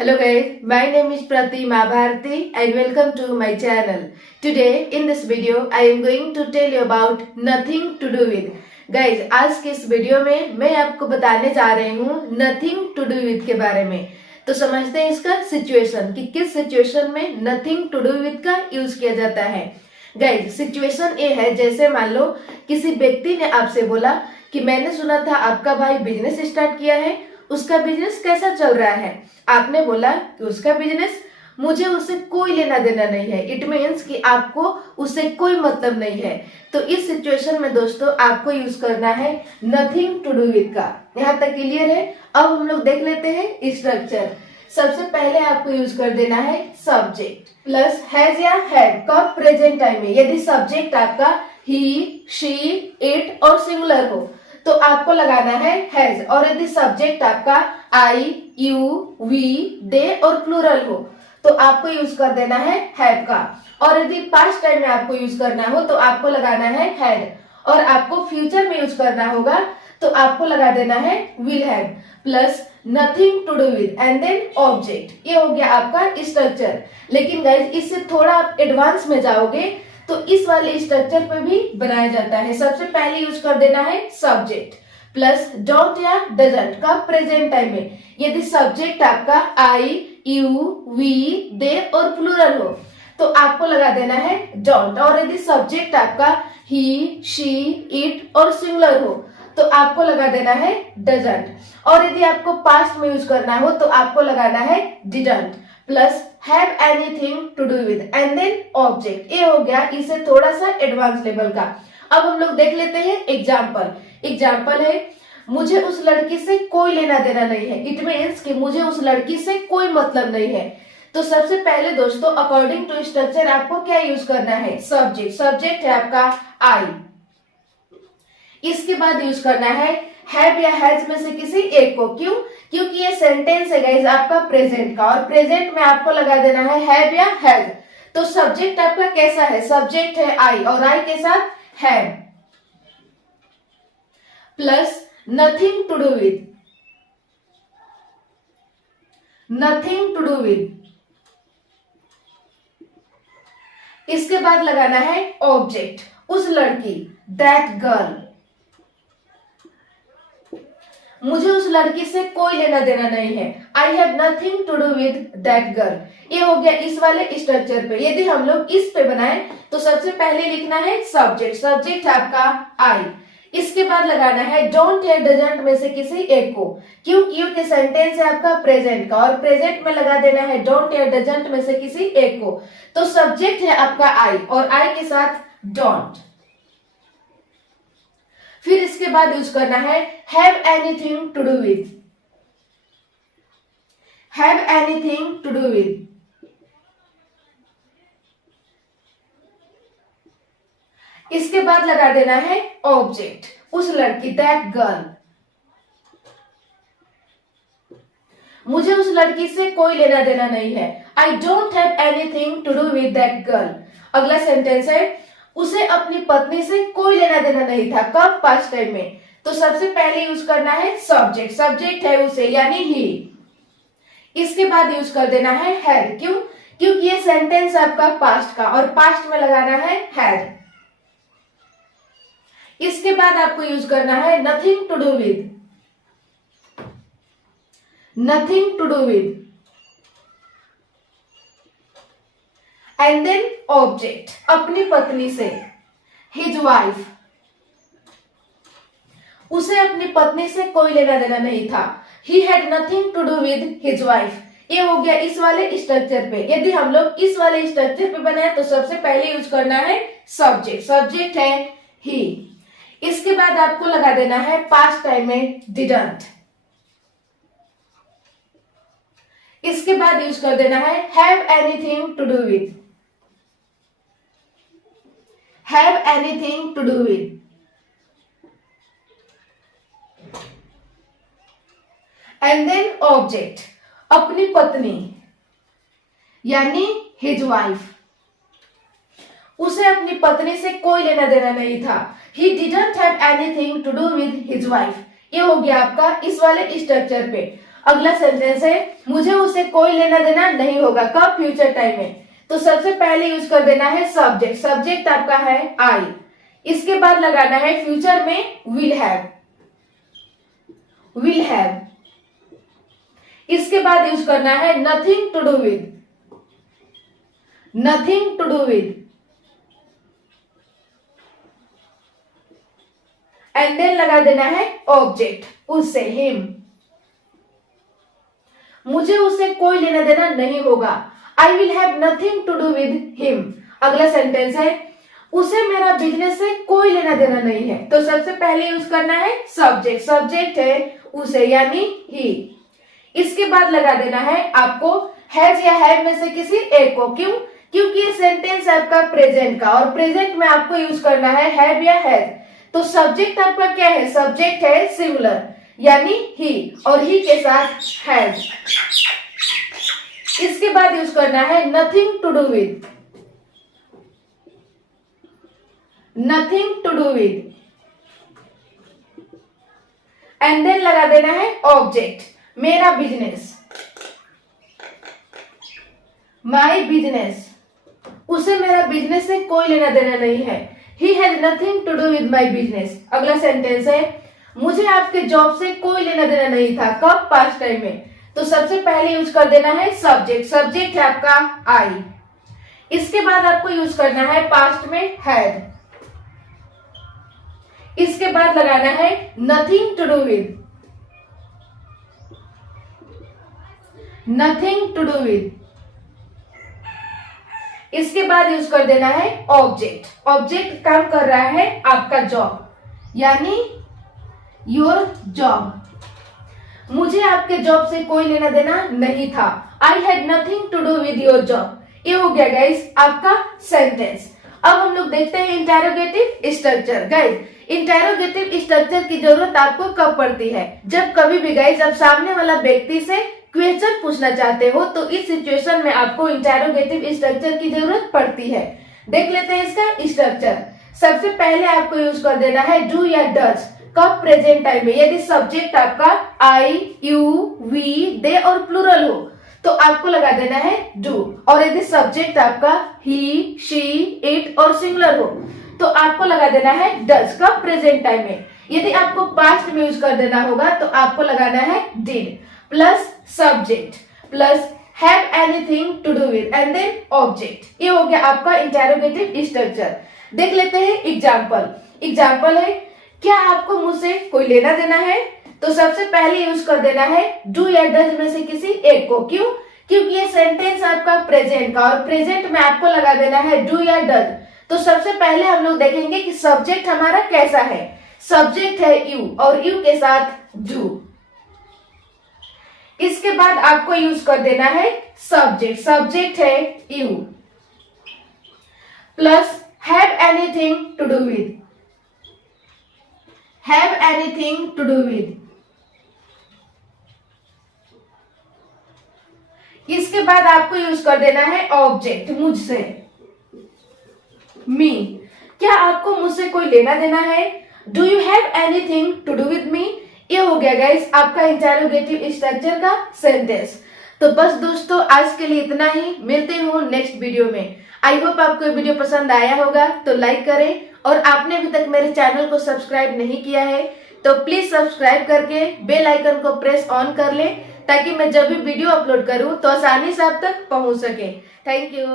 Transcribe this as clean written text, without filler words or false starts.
Hello guys, my name is Pratima Bharti and welcome to my channel. Today in this video I am going to tell you about nothing to do with. Guys, आज के इस video में मैं आपको बताने जा रही हूँ nothing to do with के बारे में। तो समझते हैं इसका सिचुएशन कि किस सिचुएशन में nothing to do with का यूज किया जाता है। गाइज, सिचुएशन ये है, जैसे मान लो किसी व्यक्ति ने आपसे बोला कि मैंने सुना था आपका भाई बिजनेस स्टार्ट किया है, उसका बिजनेस कैसा चल रहा है। आपने बोला कि उसका बिजनेस, मुझे उससे कोई लेना देना नहीं है। इट मीन्स कि आपको उससे कोई मतलब नहीं है। तो इस सिचुएशन में दोस्तों आपको यूज करना है नथिंग टू डू विद का। यहाँ तक क्लियर है। अब हम लोग देख लेते हैं स्ट्रक्चर। सबसे पहले आपको यूज कर देना है सब्जेक्ट प्लस हैज या हैड का प्रेजेंट टाइम में। यदि सब्जेक्ट आपका ही, शी, इट और सिंगुलर हो तो आपको लगाना है हैज, और यदि सब्जेक्ट आपका आई, यू, वी, दे और प्लूरल हो तो आपको यूज कर देना है हैव का। और यदि पास्ट टाइम में आपको यूज करना हो तो आपको लगाना है हैड, और आपको फ्यूचर में यूज करना होगा तो आपको लगा देना है will have plus nothing to do with and then object. ये हो गया आपका स्ट्रक्चर। लेकिन गाइज इससे थोड़ा आप एडवांस में जाओगे तो इस वाले स्ट्रक्चर पे भी बनाया जाता है। सबसे पहले यूज कर देना है सब्जेक्ट प्लस डोंट या डजंट का प्रेजेंट टाइम में। यदि सब्जेक्ट आपका आई, यू, वी, दे और प्लूरल हो तो आपको लगा देना है डोंट, और यदि सब्जेक्ट आपका ही, शी, इट और सिंगुलर हो तो आपको लगा देना है डजंट, और यदि आपको पास्ट में यूज करना हो तो आपको लगाना है didn't plus have anything to do with and then object. ये हो गया इसे थोड़ा सा एडवांस लेवल का। अब हम लोग देख लेते हैं एग्जाम्पल। एग्जाम्पल है, मुझे उस लड़की से कोई लेना देना नहीं है। इट मीन्स कि मुझे उस लड़की से कोई मतलब नहीं है। तो सबसे पहले दोस्तों अकॉर्डिंग टू स्ट्रक्चर आपको क्या यूज करना है सब्जेक्ट। सब्जेक्ट है आपका आई, इसके बाद यूज करना है हैव या हैज में से किसी एक को। क्यों? क्योंकि ये सेंटेंस है गाइज आपका प्रेजेंट का, और प्रेजेंट में आपको लगा देना है हैव या हैज। तो सब्जेक्ट आपका कैसा है, सब्जेक्ट है आई और आई के साथ have plus nothing to do with, nothing to do with. इसके बाद लगाना है ऑब्जेक्ट, उस लड़की, दैट गर्ल। मुझे उस लड़की से कोई लेना देना नहीं है। I have nothing to do with that girl. ये हो गया इस वाले स्ट्रक्चर पे। यदि हम लोग इस पे बनाए तो सबसे पहले लिखना है सब्जेक्ट। सब्जेक्ट आपका आई, इसके बाद लगाना है डोंट या डजंट में से किसी एक को। क्यों? क्योंकि सेंटेंस है आपका प्रेजेंट का, और प्रेजेंट में लगा देना है डोंट या डजंट में से किसी एक को। तो सब्जेक्ट है आपका आई और आई के साथ डोंट। फिर इसके बाद यूज करना है have anything to do with, have anything to do with. इसके बाद लगा देना है ऑब्जेक्ट, उस लड़की, दैट गर्ल। मुझे उस लड़की से कोई लेना देना नहीं है। I don't have anything to do with that girl. अगला सेंटेंस है, उसे अपनी पत्नी से कोई लेना देना नहीं था। कब? पास्ट टाइम में। तो सबसे पहले यूज करना है सब्जेक्ट। सब्जेक्ट है उसे यानी ही। इसके बाद यूज कर देना है हैड। क्यों? क्योंकि ये सेंटेंस आपका पास्ट का, और पास्ट में लगाना है हैड। इसके बाद आपको यूज करना है nothing to do with, nothing to do with and then object, अपनी पत्नी से, हिज वाइफ। उसे अपनी पत्नी से कोई लेना देना नहीं था। He had nothing to do with his wife. ये हो गया इस वाले स्ट्रक्चर पे। यदि हम लोग इस वाले स्ट्रक्चर पे बनाए तो सबसे पहले यूज करना है सब्जेक्ट। सब्जेक्ट है ही, इसके बाद आपको लगा देना है पास्ट टाइम में डिडंट। इसके बाद यूज कर देना है have anything to do with, have anything to do with and then object, अपनी पत्नी यानी हिज वाइफ। उसे अपनी पत्नी से कोई लेना देना नहीं था। He didn't have anything to do with his wife. ये हो गया आपका इस वाले स्ट्रक्चर पे। अगला सेंटेंस है मुझे उससे कोई लेना देना नहीं होगा। कब? फ्यूचर टाइम में। तो सबसे पहले यूज कर देना है सब्जेक्ट। सब्जेक्ट आपका है आई। इसके बाद लगाना है फ्यूचर में विल हैव। Will have. इसके बाद यूज करना है nothing to do with. Nothing to do with. And then लगा देना है ऑब्जेक्ट, उससे, हिम। मुझे उससे कोई लेना देना नहीं होगा। I will have nothing to do with him. अगला सेंटेंस है उसे मेरा बिजनेस से कोई लेना देना नहीं है। तो सबसे पहले यूज करना है सब्जेक्ट। सब्जेक्ट है उसे यानी ही। इसके बाद लगा देना है आपको हैज या हैव में से किसी एक को। क्यों? क्योंकि ये सेंटेंस है आपका प्रेजेंट का, और प्रेजेंट में आपको यूज करना है हैव या हैज। तो सब्जेक्ट आपका क्या है? सब्जेक्ट है सिंगुलर यानी ही, और ही के साथ हैज। इसके बाद यूज करना है nothing to do with. Nothing to do with. And then लगा देना है ऑब्जेक्ट, मेरा बिजनेस, माई बिजनेस। उसे मेरा बिजनेस से कोई लेना देना नहीं है। He has nothing to do with my business. अगला सेंटेंस है मुझे आपके जॉब से कोई लेना देना नहीं था। कब? पास्ट टाइम में। तो सबसे पहले यूज कर देना है सब्जेक्ट। सब्जेक्ट है आपका आई। इसके बाद आपको यूज करना है पास्ट में हैड। इसके बाद लगाना है nothing to do with. Nothing to do with. इसके बाद यूज कर देना है ऑब्जेक्ट। ऑब्जेक्ट काम कर रहा है आपका जॉब यानी योर जॉब। मुझे आपके जॉब से कोई लेना देना नहीं था। I had nothing to do with your job. ये हो गया गाइस आपका सेंटेंस। अब हम लोग देखते हैं interrogative structure. Guys interrogative structure की जरूरत आपको कब पड़ती है? जब कभी भी गाइस आप सामने वाला व्यक्ति से क्वेश्चन पूछना चाहते हो, तो इस सिचुएशन में आपको इंटेरोगेटिव स्ट्रक्चर की जरूरत पड़ती है। देख लेते हैं इसका स्ट्रक्चर। सबसे पहले आपको यूज कर देना है डू या डज। कब? प्रेजेंट टाइम में। यदि सब्जेक्ट आपका आई, यू, वी, दे और प्लूरल हो तो आपको लगा देना है डू, और यदि सब्जेक्ट आपका ही, शी, इट और सिंगुलर हो तो आपको लगा देना है डज। कब? प्रेजेंट टाइम में। यदि आपको पास्ट में यूज कर देना होगा तो आपको लगाना है did plus subject plus have anything to do with and then object. ये हो गया आपका इंटेरोगेटिव स्ट्रक्चर। देख लेते हैं एग्जाम्पल। एग्जाम्पल है क्या आपको मुझसे कोई लेना देना है? तो सबसे पहले यूज कर देना है डू या डज में से किसी एक को। क्यों? क्योंकि ये सेंटेंस आपका प्रेजेंट का, और प्रेजेंट में आपको लगा देना है डू या डज। तो सबसे पहले हम लोग देखेंगे कि सब्जेक्ट हमारा कैसा है। सब्जेक्ट है यू और यू के साथ डू। इसके बाद आपको यूज कर देना है सब्जेक्ट। सब्जेक्ट है you plus have anything to do with. Have anything to do with. इसके बाद आपको यूज कर देना है ऑब्जेक्ट, मुझसे, मी। क्या आपको मुझसे कोई लेना देना है? Do you have anything to do with me. ये हो गया गाइस आपका इंटेरोगेटिव स्ट्रक्चर का सेंटेंस। तो बस दोस्तों आज के लिए इतना ही। मिलते हूँ नेक्स्ट वीडियो में। आई होप आपको ये वीडियो पसंद आया होगा, तो लाइक करें, और आपने अभी तक मेरे चैनल को सब्सक्राइब नहीं किया है तो प्लीज सब्सक्राइब करके बेल आइकन को प्रेस ऑन कर ले, ताकि मैं जब भी वीडियो अपलोड करूं तो आसानी से आप तक पहुंच सके। Thank you.